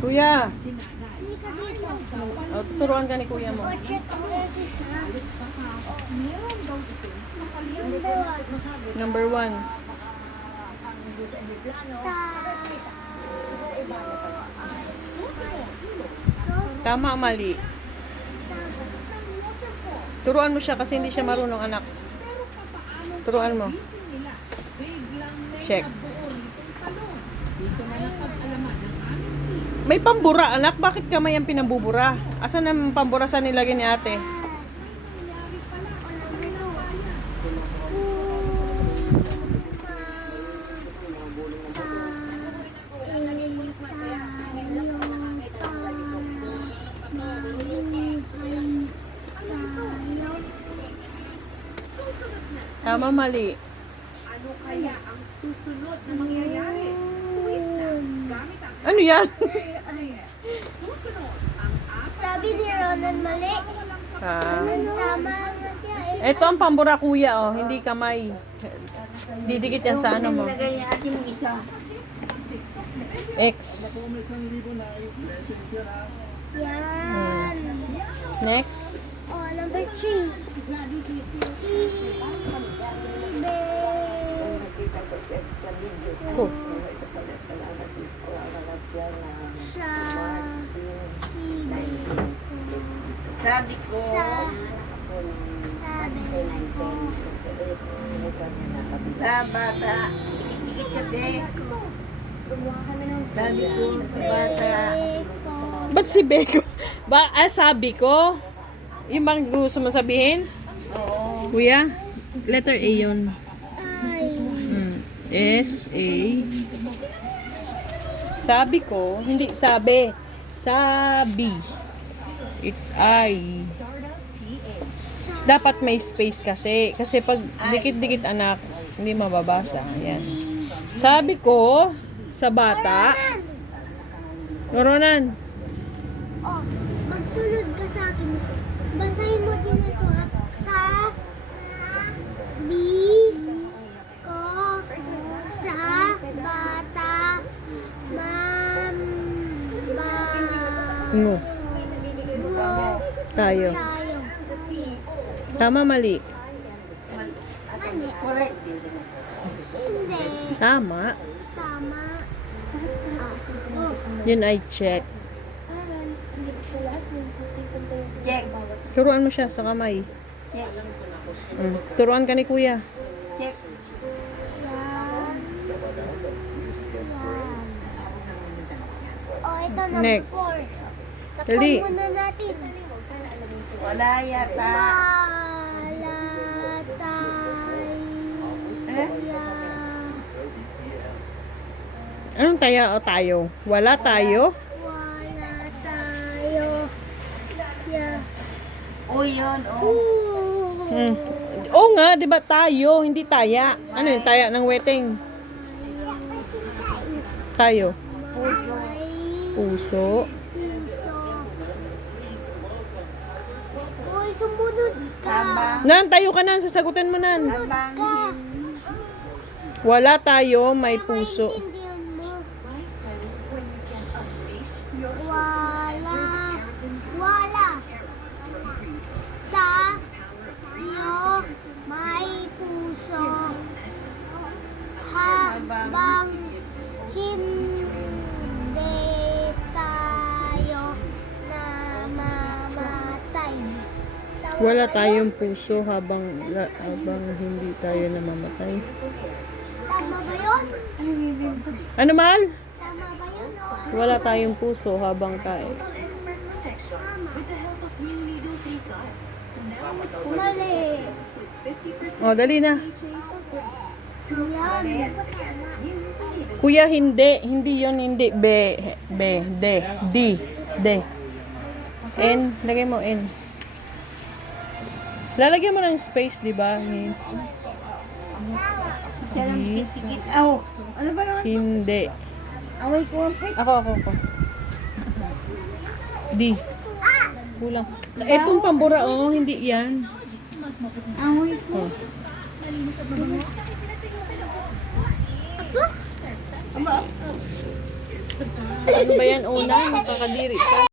Kuya, Hindi ka dito. tuturuan ka ni kuya mo. O, check ang lettuce ha. Number 1. Tama, mali. Turuan mo siya kasi hindi siya marunong, anak. Turuan mo. Check. May pambura, anak. Bakit kamay ang pinambubura? Asan ang pambura sa nilagay ni ate? Tama, mali. Ano kaya ang susunod na mangyayari? Tuwid na gamit ang Ano yan? susunod ang asa. Sabi ni Ronan mali. Ah. Tama nga siya eh. Ito ang pambura, kuya, oh. Hindi kamay. Didikit yan sa ano mo. Nilagay ni ate mong isa. X. Yan. Next. Oh, number 3. Ko. Sabi ko. Sa bata, dikit-dikit kasi. Sabi ko sa bata. Ba't si Beko? Sabi ko. Yung bang gusto mo sabihin? Oo. Kuya, letter A yun. Ay. S-A. Sabi ko, hindi sabi. Sabi. It's I. Dapat may space kasi. Kasi pag dikit-dikit anak, hindi mababasa. Ayan. Sabi ko, sa bata. Ronan. Oh, magsunod ka sa akin. Basahin mo din ito ha. Sa B ko sa bata mamba No. mo Tayo. tayo. Tama, mali. Mali. Correct. Hindi. Tama. Tama. Oh. Yun ay check. Check. Turuan mo siya sa kamay. Check. Turuan ka ni kuya. Check. Yan. Yan. Oh, ito number Next. 4. Dali. Takpan muna natin. Wala yata. Wala tayo. Anong tayo o tayo? Wala tayo? Wala tayo. Yeah. O yun, o. Hmm. Oo nga, di ba tayo, hindi taya. Ano yun, taya ng wedding? Tayo. May Puso. puso. Uy, sumunod ka. Habang, Nan, tayo ka nan, sasagutin mo nan. habang, Ka. Wala tayo, may puso. Maintindihan mo. Wala. Wala. Tayo may puso. Habang hindi tayo namamatay. Wala tayong puso habang hindi tayo namamatay. Tama ba yun? Ano, mahal? Tama ba yun? O? Wala tayong puso habang tayo. Mali. O, dali na. Yan. Kuya, hindi. Hindi yon, hindi. D. N. Lagay mo N. Lalagyan mo ng space, di ba? siya lang dikit-dikit. Aw, ano ba naman? Hindi. Away ko. Ako. D. Kulang. Etong pambura, oh. Hindi yan. Away ko. Oh. Ano ba yan, una? Nakakadiri ka.